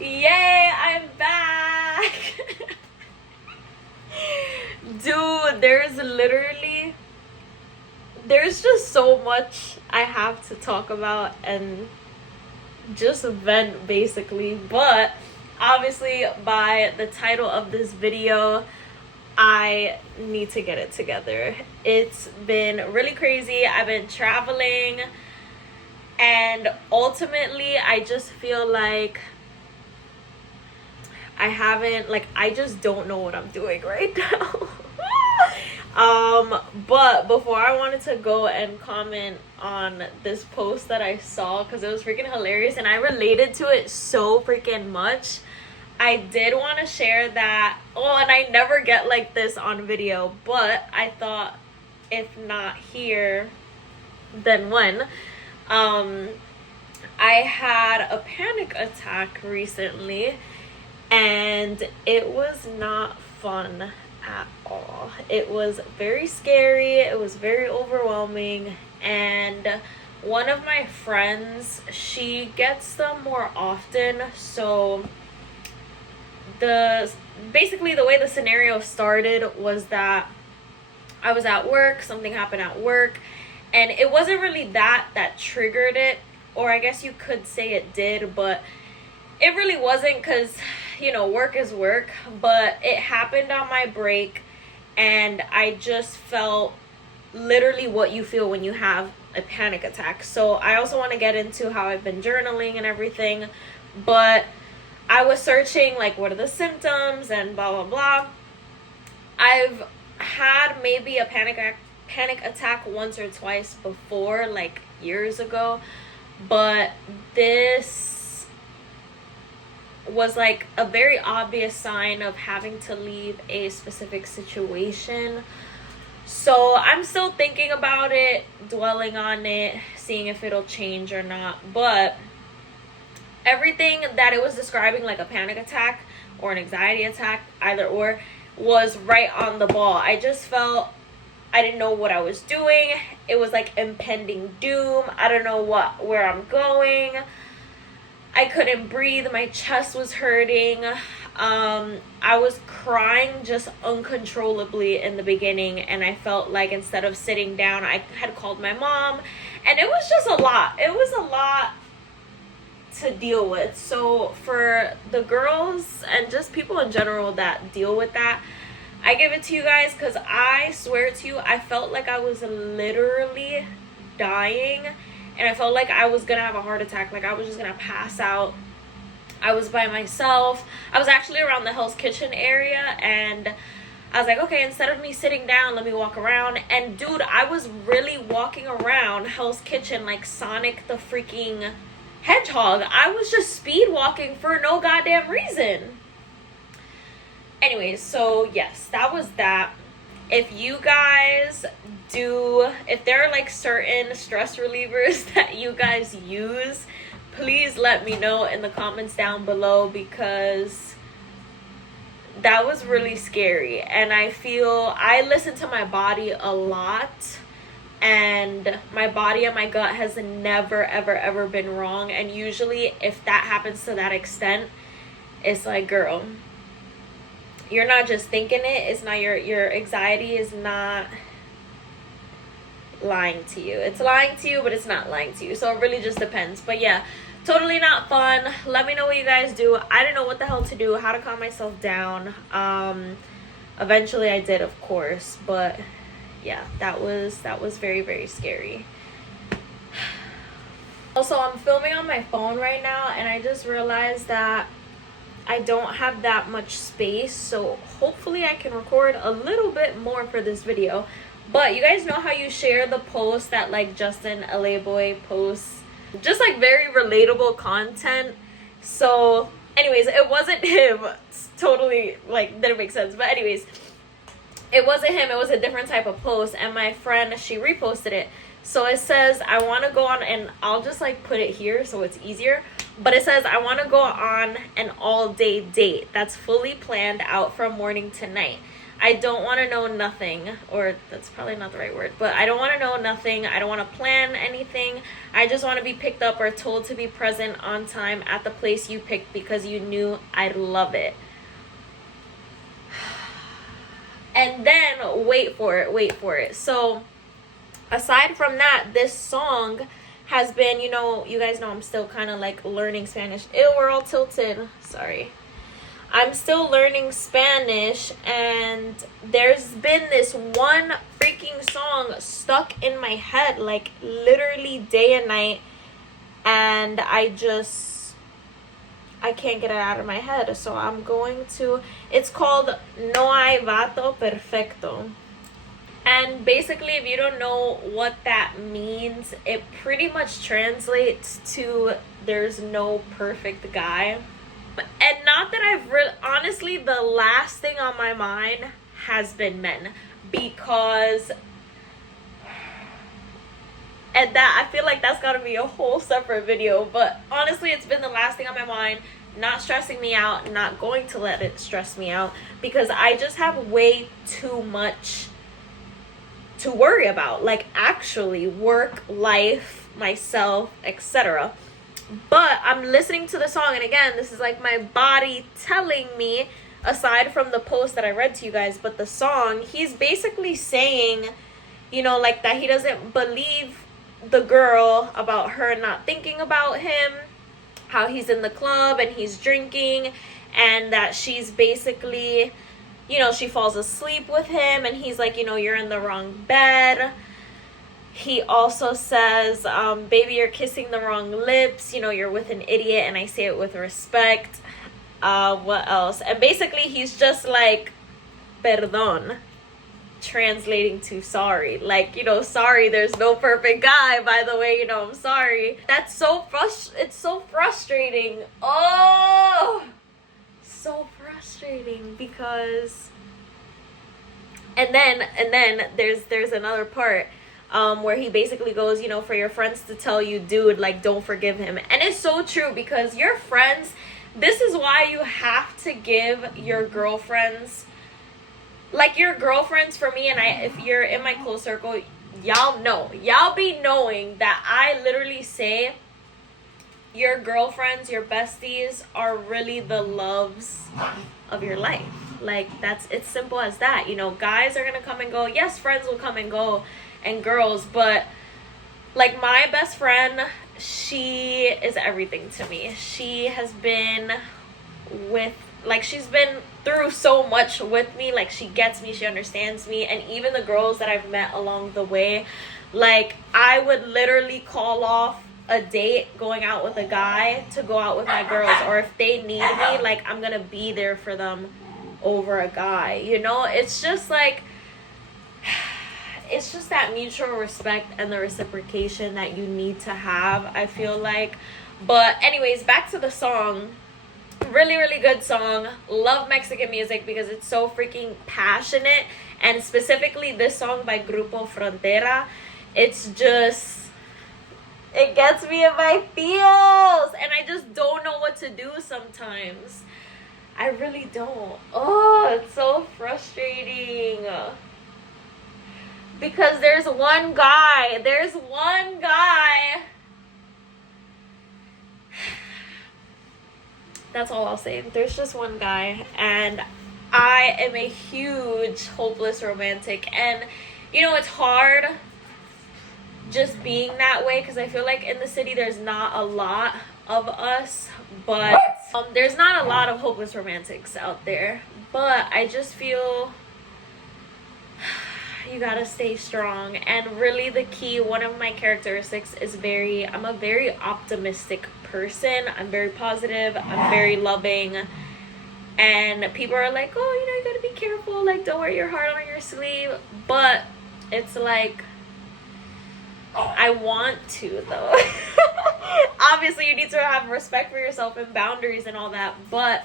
Yay, I'm back. Dude, there's just so much I have to talk about and just vent basically, but obviously by the title of this video I need to get it together. It's been really crazy. I've been traveling and ultimately I just feel like I just don't know what I'm doing right now. But before I wanted to go and comment on this post that I saw because it was freaking hilarious and I related to it so freaking much, I did want to share that. Oh, and I never get like this on video, but I thought if not here, then when? I had a panic attack recently and it was not fun at all. It was very scary, it was very overwhelming, and one of my friends, she gets them more often. So basically the way the scenario started was that I was at work, something happened at work, and it wasn't really that triggered it, or I guess you could say it did, but it really wasn't because, you know, work is work. But it happened on my break and I just felt literally what you feel when you have a panic attack. So I also want to get into how I've been journaling and everything, but I was searching like what are the symptoms and blah blah blah. I've had maybe a panic attack once or twice before, like years ago, but this was like a very obvious sign of having to leave a specific situation. So I'm still thinking about it, dwelling on it, seeing if it'll change or not. But everything that it was describing, like a panic attack or an anxiety attack, either or, was right on the ball. I just felt I didn't know what I was doing. It was like impending doom. I don't know where I'm going. I couldn't breathe. My chest was hurting. I was crying just uncontrollably in the beginning, and I felt like instead of sitting down, I had called my mom, and it was just a lot. It was a lot to deal with. So for the girls and just people in general that deal with that, I give it to you guys, because I swear to you, I felt like I was literally dying. And I felt like I was gonna have a heart attack, like I was just gonna pass out. I was by myself. I was actually around the Hell's Kitchen area, and I was like, okay, instead of me sitting down, let me walk around. And dude, I was really walking around Hell's Kitchen like Sonic the freaking Hedgehog. I was just speed walking for no goddamn reason. Anyways, so yes, that was that. If you guys if there are like certain stress relievers that you guys use, please let me know in the comments down below, because that was really scary. And I listen to my body a lot, and my body and my gut has never ever been wrong. And usually if that happens to that extent, it's like, girl, you're not just thinking it. It's not your anxiety is not lying to you. It's lying to you, but it's not lying to you. So it really just depends. But yeah, totally not fun. Let me know what you guys do. I didn't know what the hell to do, how to calm myself down. Eventually I did, of course, but yeah, that was very scary. Also, I'm filming on my phone right now, and I just realized that I don't have that much space, so hopefully I can record a little bit more for this video. But you guys know how you share the post that like Justin LA Boy posts, just like very relatable content. So anyways, it wasn't him. It's totally like didn't make sense, but anyways, it wasn't him. It was a different type of post, and my friend, she reposted it. So it says, I want to go on, and I'll just like put it here so it's easier, but it says, I want to go on an all-day date that's fully planned out from morning to night. I don't want to know nothing, or that's probably not the right word, but I don't want to know nothing. I don't want to plan anything. I just want to be picked up or told to be present on time at the place you picked because you knew I'd love it. And then, wait for it. So, aside from that, this song has been, you know, you guys know I'm still kind of like learning Spanish. Ew, we're all tilted. Sorry. I'm still learning Spanish, and there's been this one freaking song stuck in my head, like literally day and night, and I can't get it out of my head. So I'm going to, it's called No Hay Vato Perfecto. And basically, if you don't know what that means, it pretty much translates to there's no perfect guy. And not that I've really, honestly, the last thing on my mind has been men, because, and that, I feel like that's gotta be a whole separate video, but honestly, it's been the last thing on my mind, not stressing me out, not going to let it stress me out, because I just have way too much to worry about, like actually work, life, myself, etc. But I'm listening to the song, and again, this is like my body telling me, aside from the post that I read to you guys, but the song, he's basically saying, you know, like that he doesn't believe the girl about her not thinking about him, how he's in the club and he's drinking, and that she's basically, you know, she falls asleep with him, and he's like, you know, you're in the wrong bed. He also says, baby, you're kissing the wrong lips. You know, you're with an idiot, and I say it with respect. What else? And basically, he's just like, perdón, translating to sorry. Like, you know, sorry, there's no perfect guy, by the way, you know, I'm sorry. That's so it's so frustrating. Oh, so frustrating, because, and then there's another part. Where he basically goes, you know, for your friends to tell you, dude, like, don't forgive him. And it's so true, because your friends, this is why you have to give your girlfriends, like your girlfriends for me, and if you're in my close circle, y'all be knowing that I literally say your girlfriends, your besties are really the loves of your life. Like, it's simple as that. You know, guys are gonna come and go. Yes, friends will come and go, and girls, but like my best friend, she is everything to me. She has been she's been through so much with me. Like, she gets me, she understands me. And even the girls that I've met along the way, like, I would literally call off a date going out with a guy to go out with my girls, or if they need me, like, I'm gonna be there for them over a guy, you know? It's just like, it's just that mutual respect and the reciprocation that you need to have, I feel like. But anyways, back to the song. Really, really good song. Love Mexican music because it's so freaking passionate. And specifically this song by Grupo Frontera, it's just, it gets me in my feels. And I just don't know what to do sometimes. I really don't. Oh, it's so frustrating. Because there's one guy. That's all I'll say. There's just one guy. And I am a huge hopeless romantic. And, you know, it's hard just being that way, because I feel like in the city there's not a lot of us. But there's not a lot of hopeless romantics out there. But I just feel you gotta stay strong. And really the key, one of my characteristics is I'm a very optimistic person. I'm very positive, I'm very loving, and people are like, oh, you know, you gotta be careful, like, don't wear your heart on your sleeve. But it's like, I want to, though. Obviously you need to have respect for yourself and boundaries and all that, but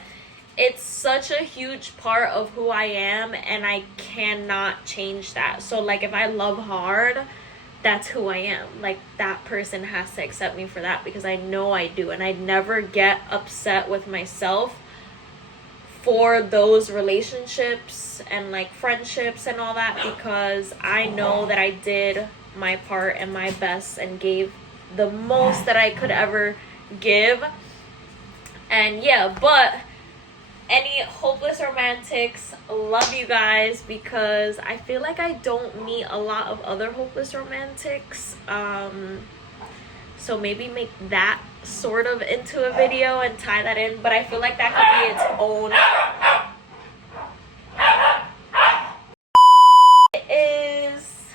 it's such a huge part of who I am, and I cannot change that. So, like, if I love hard, that's who I am. Like, that person has to accept me for that, because I know I do. And I never get upset with myself for those relationships and like friendships and all that, because I know that I did my part and my best and gave the most that I could ever give. And yeah, but any hopeless romantics, love you guys, because I feel like I don't meet a lot of other hopeless romantics. So maybe make that sort of into a video and tie that in, but I feel like that could be its own. It is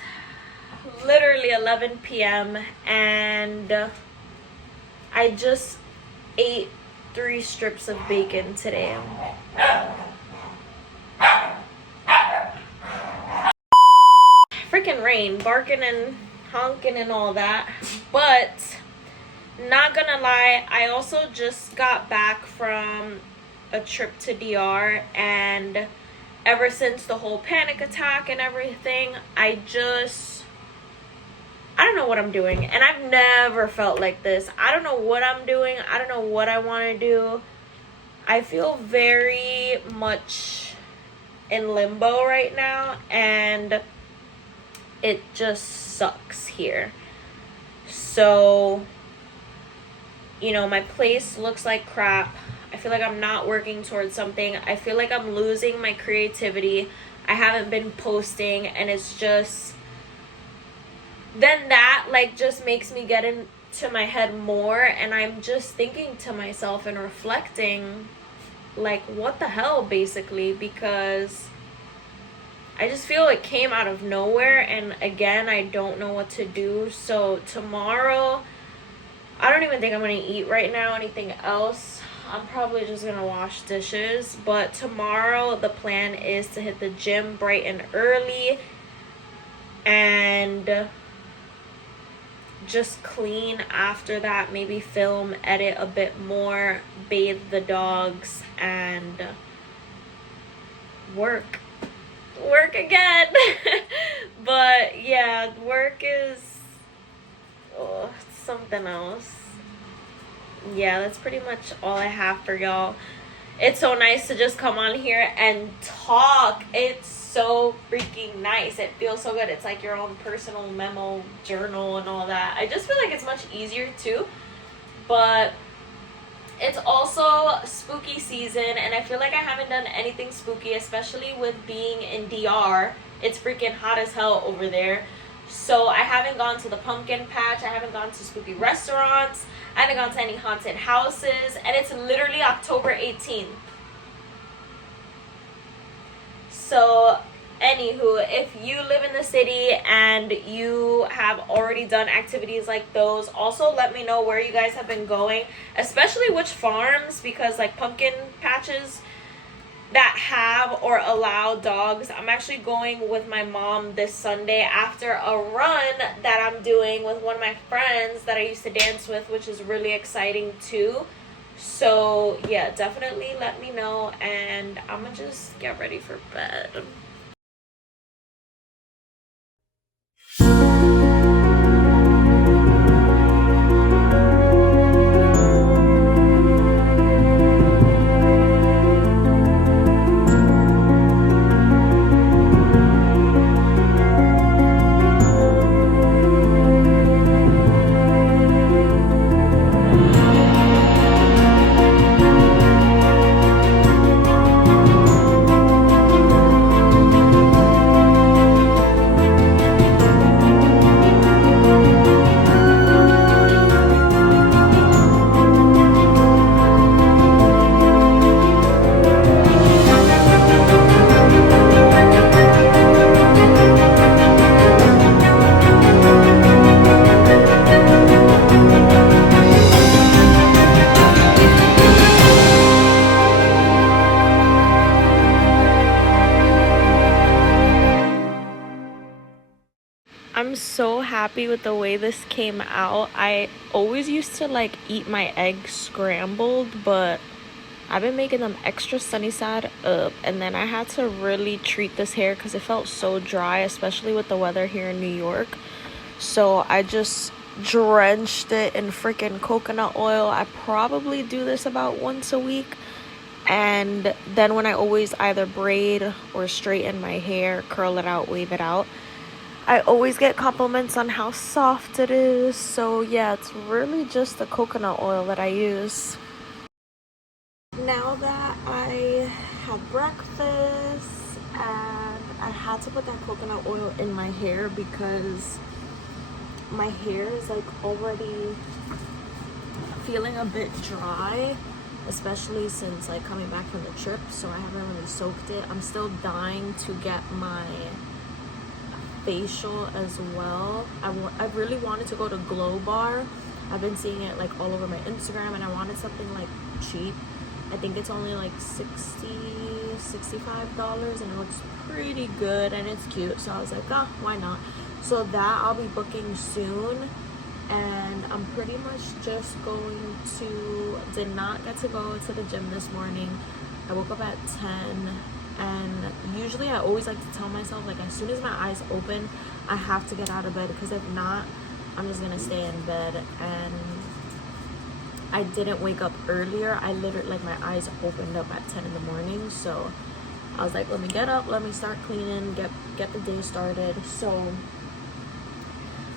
literally 11 p.m. and I just ate 3 strips of bacon today. Freaking rain, barking and honking and all that. But not gonna lie, I also just got back from a trip to DR, and ever since the whole panic attack and everything, I don't know what I'm doing, and I've never felt like this. I don't know what I'm doing. I don't know what I want to do. I feel very much in limbo right now, and it just sucks here. So, you know, my place looks like crap. I feel like I'm not working towards something. I feel like I'm losing my creativity. I haven't been posting, and it's just, then that like just makes me get into my head more, and I'm just thinking to myself and reflecting like, what the hell, basically, because I just feel it came out of nowhere, and again, I don't know what to do. So tomorrow, I don't even think I'm gonna eat right now anything else. I'm probably just gonna wash dishes. But tomorrow the plan is to hit the gym bright and early and just clean after that, maybe film, edit a bit more, bathe the dogs, and work again. But yeah, work is something else. Yeah, that's pretty much all I have for y'all. It's so nice to just come on here and talk. It's so freaking nice. It feels so good. It's like your own personal memo journal and all that. I just feel like it's much easier too. But it's also spooky season, and I feel like I haven't done anything spooky, especially with being in DR. It's freaking hot as hell over there. So I haven't gone to the pumpkin patch. I haven't gone to spooky restaurants. I haven't gone to any haunted houses. And it's literally October 18th. So anywho, if you live in the city and you have already done activities like those, also let me know where you guys have been going, especially which farms, because like pumpkin patches that have or allow dogs. I'm actually going with my mom this Sunday after a run that I'm doing with one of my friends that I used to dance with, which is really exciting too. So yeah, definitely let me know, and I'm gonna just get ready for bed. I'm so happy with the way this came out. I always used to like eat my eggs scrambled, but I've been making them extra sunny side up, and then I had to really treat this hair because it felt so dry, especially with the weather here in New York. So I just drenched it in freaking coconut oil. I probably do this about once a week, And then when I always either braid or straighten my hair, curl it out, wave it out, I always get compliments on how soft it is. So yeah, it's really just the coconut oil that I use. Now that I had breakfast and I had to put that coconut oil in my hair because my hair is like already feeling a bit dry, especially since like coming back from the trip, so I haven't really soaked it. I'm still dying to get my facial as well. I really wanted to go to Glow Bar. I've been seeing it like all over my Instagram, and I wanted something like cheap. I think it's only like $65, and it looks pretty good and it's cute, so I was like, oh, why not? So that I'll be booking soon, and I'm pretty much just going to, did not get to go to the gym this morning. I woke up at 10, and usually I always like to tell myself, like, as soon as my eyes open, I have to get out of bed, because if not, I'm just gonna stay in bed. And I didn't wake up earlier. I literally, like, my eyes opened up at 10 in the morning, so I was like, let me get up, let me start cleaning, get the day started. So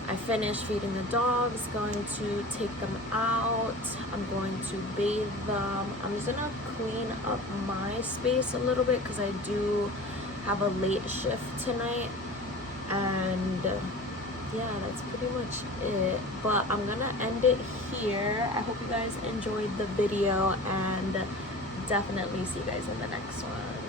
I finished feeding the dogs, going to take them out. I'm going to bathe them. I'm just gonna clean up my space a little bit because I do have a late shift tonight. And yeah, that's pretty much it. But I'm gonna end it here. I hope you guys enjoyed the video, and definitely see you guys in the next one.